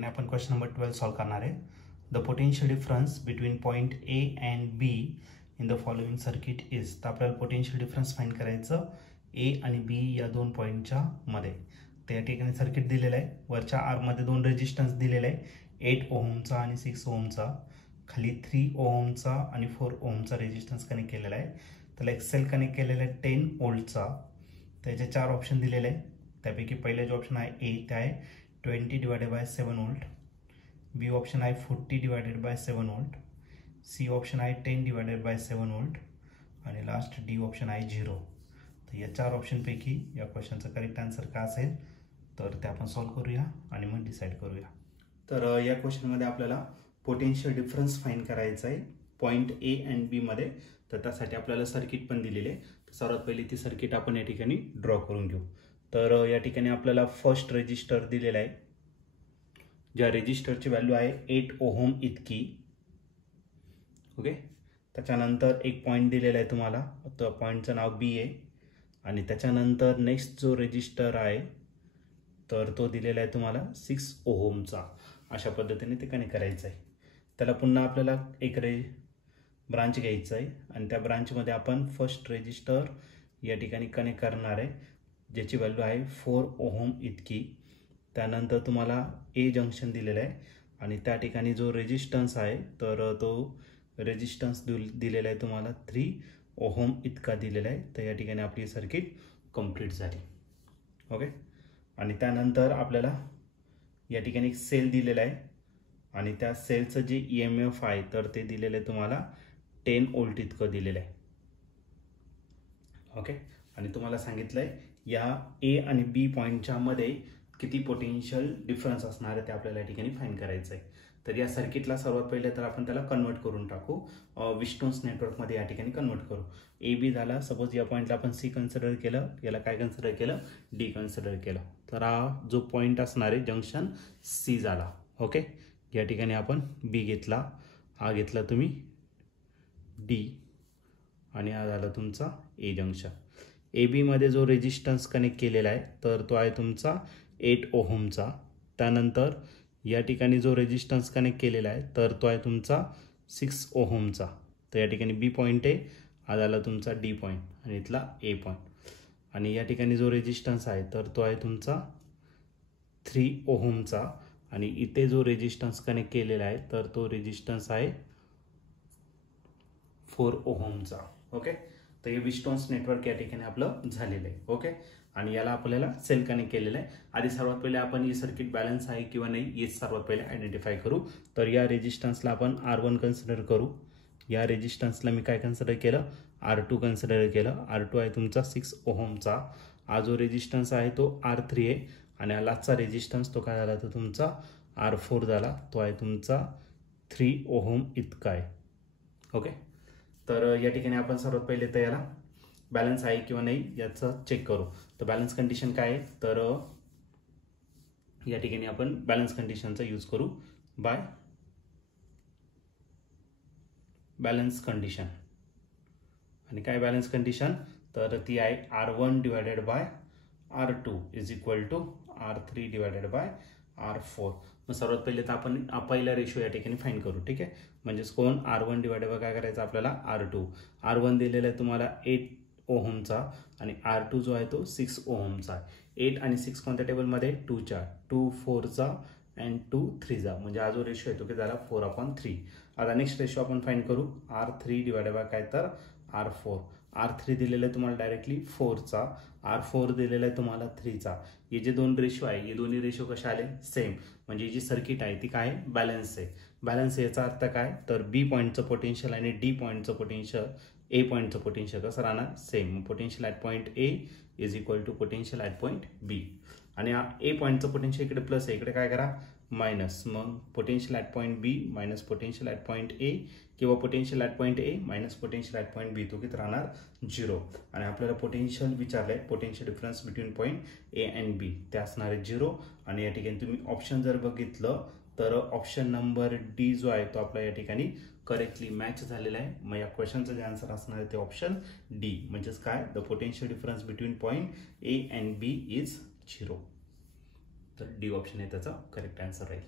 ठिकाणी आपण question number 12 solve करणार आहे. The potential difference between point A and be in the following circuit is. तर आपल्याला पोटेन्शियल डिफरन्स फाइंड करायचं ए आणि बी या दोन पॉईंटच्या मध्ये. तर या ठिकाणी सर्किट दिलेलं आहे. वरच्या आरमध्ये दोन रेजिस्टन्स दिलेले आहे, 8 ओहमचा आणि 6 ओहमचा. खाली 3 ओहमचा आणि 4 ओहमचा रेजिस्टन्स कनेक्ट केलेला आहे. त्याला एक सेल कनेक्ट केलेला आहे 10 वोल्टचा. त्याचे 4 ऑप्शन दिलेले आहे. त्यापैकी पहिले जो ऑप्शन आहे ए ते आहे 20 divided by 7 volt. B option आहे 40 divided by 7 volt. C option आहे 10 डिवाइडेड बाय 7 वोल्ट. आणि लास्ट डी ऑप्शन आहे 0. तर या 4 ऑप्शनपैकी या क्वेश्चनचा करेक्ट आन्सर काय असेल तर ते आपण सॉल्व करूया आणि मग डिसाईड करूया. तर या क्वेश्चनमध्ये आपल्याला पोटेन्शियल डिफरन्स फाइंड करायचा आहे पॉईंट ए अँड बी मध्ये. तर त्यासाठी आपल्याला सर्किट पण दिलेली आहे. तर सर्वात पहिली ती सर्किट आपण या ठिकाणी ड्रॉ करून घेऊ. तर या ठिकाणी आपल्याला फर्स्ट रेजिस्टर दिलेला आहे, ज्या रेजिस्टरची व्हॅल्यू आहे 8 ओहम इतकी. ओके. त्याच्यानंतर एक पॉईंट दिलेला आहे तुम्हाला, तर पॉईंटचं नाव बी आहे. आणि त्याच्यानंतर नेक्स्ट जो रेजिस्टर आहे तर तो दिलेला आहे तुम्हाला 6 ओहमचा. अशा पद्धतीने ते कनेक्ट करायचं आहे. त्याला पुन्हा आपल्याला एक ब्रांच घ्यायचं आहे आणि त्या ब्रांचमध्ये आपण फर्स्ट रेजिस्टर या ठिकाणी कनेक्ट करणार आहे, ज्याची व्हॅल्यू आहे 4 ओहम इतकी. त्यानंतर तुम्हाला ए जंक्शन दिलेलं आहे आणि त्या ठिकाणी जो रेजिस्टन्स आहे तर तो रेजिस्टन्स दिलेला आहे तुम्हाला 3 ओहम इतका दिलेला आहे. तर या ठिकाणी आपली सर्किट कंप्लीट झाली. ओके. आणि त्यानंतर आपल्याला या ठिकाणी एक सेल दिलेला आहे आणि त्या सेलचं जे EMF आहे तर ते दिलेलं आहे तुम्हाला 10 वोल्ट इतकं दिलेलं आहे. ओके. आणि तुम्हाला सांगितलं आहे या ए आणि बी पॉईंटच्या मध्ये किती पोटेन्शियल डिफरन्स असणार आहे ते आपल्याला या ठिकाणी फाइंड करायचं आहे. तर या सर्किटला सर्वात पहिले तर आपण त्याला कन्वर्ट करून टाकू, विस्टोन्स नेटवर्कमध्ये या ठिकाणी कन्वर्ट करू. ए बी झाला. सपोज या पॉईंटला आपण सी कन्सिडर केलं, याला काय कन्सिडर केलं, डी कन्सिडर केलं. तर हा जो पॉईंट असणार आहे जंक्शन सी झाला. ओके. या ठिकाणी आपण बी घेतला, हा घेतला तुम्ही डी आणि हा झाला तुमचा ए जंक्शन. ए बी मध्ये जो रेजिस्टन्स कनेक्ट केलेला आहे तर तो आहे तुमचा 8 ओहमचा. त्यानंतर या ठिकाणी जो रेजिस्टन्स कनेक्ट केलेला आहे तर तो आहे तुमचा 6 ओहमचा. तर या ठिकाणी बी पॉईंट आहे, हा झाला तुमचा डी पॉईंट आणि इथला ए पॉईंट. आणि या ठिकाणी जो रेजिस्टन्स आहे तर तो आहे तुमचा 3 ओहमचा आणि इथे जो रेजिस्टन्स कनेक्ट केलेला आहे तर तो रेजिस्टन्स आहे 4 ओहमचा. ओके. तर हे विस्टोन्स नेटवर्क या ठिकाणी आपलं झालेलं आहे. ओके. आणि याला आपल्याला सेल कनेक्ट केलेलं आहे. आधी सर्वात पहिले आपण ही सर्किट बॅलन्स आहे किंवा नाही हे सर्वात पहिले आयडेंटिफाय करू. तर या रेजिस्टन्सला आपण R1 कन्सिडर करू. या रेजिस्टन्सला मी काय कन्सिडर केलं, R2 कन्सिडर केलं. R2 आहे तुमचा 6 ओहमचा. हा जो रेजिस्टन्स आहे तो R3 आहे आणि हा लास्टचा रेजिस्टन्स तो काय झाला तर तुमचा R4 झाला. तो आहे तुमचा 3 ओहम इतका आहे. ओके. तर या ठिकाणी आपण सर्वात पहिले तर याला बॅलन्स आहे किंवा नाही याचं चेक करू. तर बॅलन्स कंडिशन काय आहे तर या ठिकाणी आपण बॅलन्स कंडिशनचा यूज करू बाय बॅलन्स कंडिशन. आणि काय बॅलन्स कंडिशन तर ती आहे R1 divided by R2 is equal to R3 divided by R4. मग सर्वात पहिले तर आपण पहिला रेशो या ठिकाणी फाइंड करू. ठीक आहे. म्हणजेच कोण R1 डिवायडेड बाय काय करायचं आपल्याला R2. R1 दिलेला आहे तुम्हाला 8 ओहमचा आणि R2 जो आहे तो 6 ओहमचा आहे. 8 आणि 6 कोणत्या टेबलमध्ये 2च्या, 2 4चा अँड 2 3चा. म्हणजे हा जो रेशो आहे तो किती झाला 4/3. आता नेक्स्ट रेशो आपण फाइंड करू R3 डिवायडेड बाय काय तर R4. R3 दिलेलं आहे तुम्हाला डायरेक्टली 4चा, R4 दिलेला आहे तुम्हाला 3चा. हे जे दोन रेशो आहे हे दोन्ही रेशो कसे आले सेम. म्हणजे जी सर्किट आहे ती काय बॅलन्स आहे. बॅलन्स याचा अर्थ काय तर बी पॉईंटचं पोटेन्शियल आणि डी पॉईंटचं पोटेन्शियल, ए पॉईंटचं पोटेन्शियल कसं राहणार same. Potential at point A is equal to potential at point B. आणि ए पॉईंटचं पोटेन्शियल इकडे प्लस आहे, इकडे काय करा मायनस. मग potential at point B minus potential at point A किंवा potential at point A minus potential at point B, तो किती राहणार 0. आणि आपल्याला पोटेन्शियल विचारलं आहे, potential difference between point A and B, ते असणार आहे 0. आणि या ठिकाणी तुम्ही ऑप्शन जर बघितलं तर ऑप्शन नंबर डी जो आहे तो आपला या ठिकाणी करेक्टली मॅच झालेला आहे. मग या क्वेश्चनचं जे आन्सर असणार आहे ते ऑप्शन डी. म्हणजेच काय the potential difference between point A and B is 0. तर डी ऑप्शन आहे त्याचा करेक्ट आन्सर राहील.